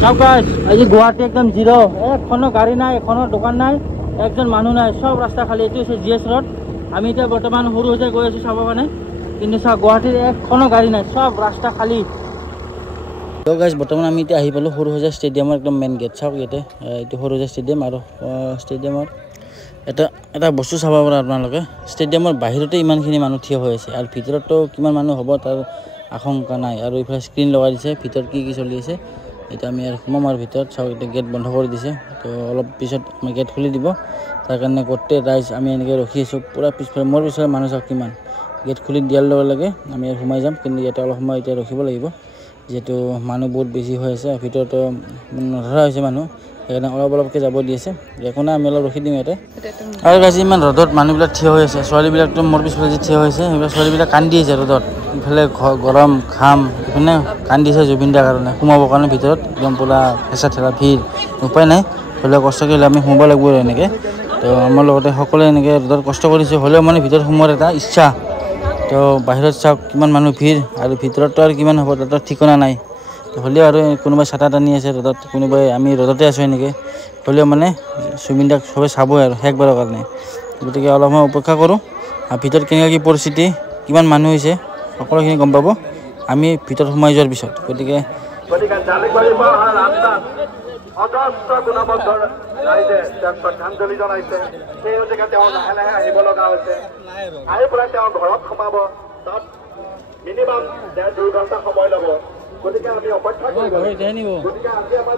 চাওক গাইজ আজি গুৱাহাটী একদম জিৰ' এখনো গাড়ী নাই এখনো দোকান নাই একজন মানুহ নাই সব ৰাস্তা খালী এইটো হৈছে GS ৰোড আমি এতিয়া বৰ্তমান সৰু হৈছে গৈ আছোঁ চাবৰ কাৰণে কিন্তু চাওক গুৱাহাটীত এখনো গাড়ী নাই সব ৰাস্তা খালী তো গাইজ বৰ্তমান আমি এতিয়া আহি পালোঁ সৰুসজাই ষ্টেডিয়ামৰ একদম মেইন গেট চাওক ইয়াতে এইটো সৰুসজাই ষ্টেডিয়াম আৰু ষ্টেডিয়ামৰ এটা বস্তু চাব পাৰে আপোনালোকে ষ্টেডিয়ামৰ বাহিৰতে ইমানখিনি মানুহ থিয় হৈ আছে আৰু ভিতৰতো কিমান মানুহ হ'ব তাৰ আশংকা নাই আৰু এইফালে স্ক্ৰীণ লগাই দিছে ভিতৰত কি চলি আছে এটা আমি আৰু সোমাম আৰু ভিতৰত চাওক এটা গেট বন্ধ কৰি দিছে তো অলপ পিছত আমি গেট খুলি দিব তাৰ কাৰণে গোটেই ৰাইজ আমি এনেকৈ ৰখি আছোঁ পুৰা পিছফালে মোৰ পিছফালে মানুহ চাওক কিমান গেট খুলি দিয়াৰ লগে লগে আমি সোমাই যাম কিন্তু ইয়াতে অলপ সময় এতিয়া ৰখিব লাগিব যেহেতু মানুহ বহুত বেছি হৈ আছে ভিতৰতো নধৰা হৈছে মানুহ সেইকাৰণে অলপকৈ যাব দি আছে একো নাই আমি অলপ ৰখি দিম ইয়াতে আৰু আজি ইমান ৰ'দত মানুহবিলাক থিয় হৈ আছে ছোৱালীবিলাকতো মোৰ পিছফালে যে থিয় হৈছে সেইবিলাক ছোৱালীবিলাক কান্দি আছে ৰ'দত ইফালে গৰম ঘাম ইপিনে কান্দিছে জুবিন দাৰ কাৰণে সোমাবৰ কাৰণে ভিতৰত একদম পুৰা হেঁচা ঠেলা ভিৰ উপায় নাই হ'লেও কষ্ট কৰিলে আমি সোমাব লাগিব আৰু এনেকৈ তো আমাৰ লগতে সকলোৱে এনেকৈ ৰ'দত কষ্ট কৰিছে হ'লেও মানে ভিতৰত সোমোৱাৰ এটা ইচ্ছা তো বাহিৰত চাওক কিমান মানুহ ভিৰ আৰু ভিতৰততো আৰু কিমান হ'ব তাতো ঠিকনা নাই হ'লেও আৰু কোনোবাই ছাতা টানি আছে ৰ'দত কোনোবাই আমি ৰ'দতে আছোঁ এনেকৈ হ'লেও মানে জুবিন দাক সবে চাবই আৰু শেষবাৰৰ কাৰণে গতিকে অলপ সময় অপেক্ষা কৰোঁ আৰু ভিতৰত কেনেকুৱা কি পৰিস্থিতি কিমান মানুহ হৈছে সকলোখিনি গম পাব আমি ভিতৰত সোমাই যোৱাৰ পিছত গতিকে অজস্ৰ গুণবদ্ধ ৰাইজে তেওঁক শ্ৰদ্ধাঞ্জলি জনাইছে সেই গতিকে তেওঁ লাহে লাহে আহিব লগা হৈছে আহি পেলাই তেওঁ ঘৰত সোমাব তাত মিনিমাম 2 ঘণ্টা সময় ল'ব গতিকে আমি অপেক্ষা কৰিব গতিকে আজি আমাৰ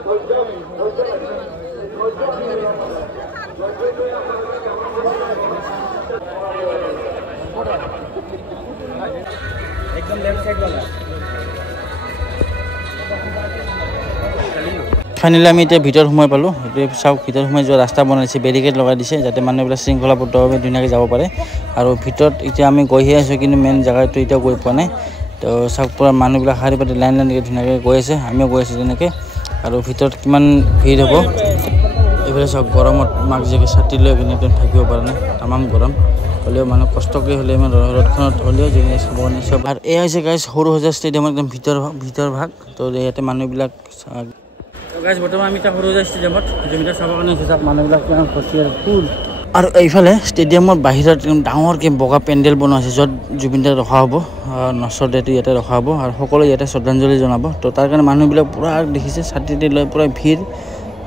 একদম লেফট সাইড वाला ফাইনেলি আমি এতিয়া ভিতৰত সোমাই পালোঁ এইটো চাওক ভিতৰত সোমাই যোৱা ৰাস্তা বনাইছে বেৰিকেড লগাই দিছে যাতে মানুহবিলাক শৃংখলাবদ্ধভাৱে ধুনীয়াকৈ যাব পাৰে আৰু ভিতৰত এতিয়া আমি গৈহে আছোঁ কিন্তু মেইন জেগাটো এতিয়াও গৈ পোৱা নাই তো চাওক পূৰা মানুহবিলাক শাৰী পাতি লাইন ধুনীয়াকৈ গৈ আছে আমিও গৈ আছোঁ তেনেকৈ আৰু ভিতৰত কিমান ভিৰ হ'ব এইফালে চাওক গৰমত মাক জেগে ছাতি লৈ কিনে থাকিব পৰা নাই তামাম গৰম হ'লেও মানুহ কষ্টকৈ হ'লে ইমান ৰ'দখনত হ'লেও যিখিনি চাব কাৰণে চব আৰু এয়া হৈছে গাইজ সৰুসজাই ষ্টেডিয়ামৰ একদম ভিতৰ ভাগ তো ইয়াতে মানুহবিলাক গাইজ বৰ্তমান আমি এতিয়া সৰুসজাই ষ্টেডিয়ামত জুবিন দাক চাবৰ কাৰণে হিচাপ মানুহবিলাক কিমান ভৰ্তি আৰু ফুল আৰু এইফালে ষ্টেডিয়ামৰ বাহিৰত একদম ডাঙৰকৈ বগা পেণ্ডেল বনোৱা আছে য'ত জুবিন দাক ৰখা হ'ব নচৰ ডেটো ইয়াতে ৰখা হ'ব আৰু সকলোৱে ইয়াতে শ্ৰদ্ধাঞ্জলি জনাব তো তাৰ কাৰণে মানুহবিলাক পূৰা দেখিছে ছাতি লৈ পূৰা ভিৰ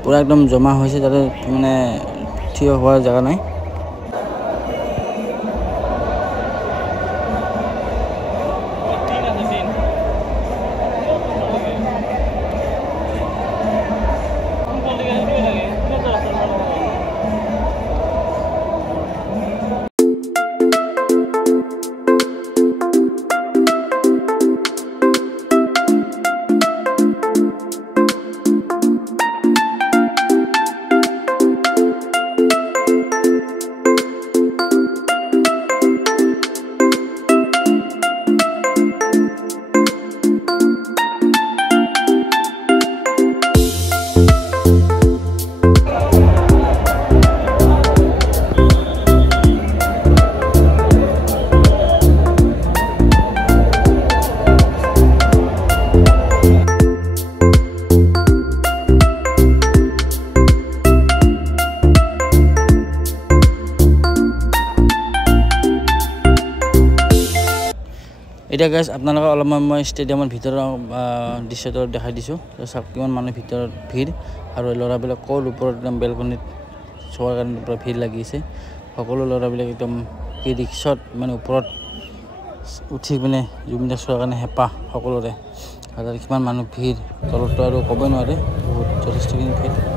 পূৰা একদম জমা হৈছে তাতে মানে থিয় হোৱাৰ জেগা নাই এতিয়া গাইজ আপোনালোকক অলপমান মই ষ্টেডিয়ামৰ ভিতৰৰ দৃশ্যটো দেখাই দিছোঁ চাওক কিমান মানুহ ভিতৰত ভিৰ আৰু ল'ৰাবিলাক ক'ৰ ওপৰত একদম বেলকনিত চোৱাৰ কাৰণে পূৰা ভিৰ লাগিছে সকলো ল'ৰাবিলাক একদম কি ৰিক্সত মানে ওপৰত উঠি পিনে জুবিন দাক চোৱাৰ কাৰণে হেঁপাহ সকলোৰে আৰু কিমান মানুহ ভিৰ তলতটো আৰু ক'বই নোৱাৰে বহুত যথেষ্টখিনি ভিৰ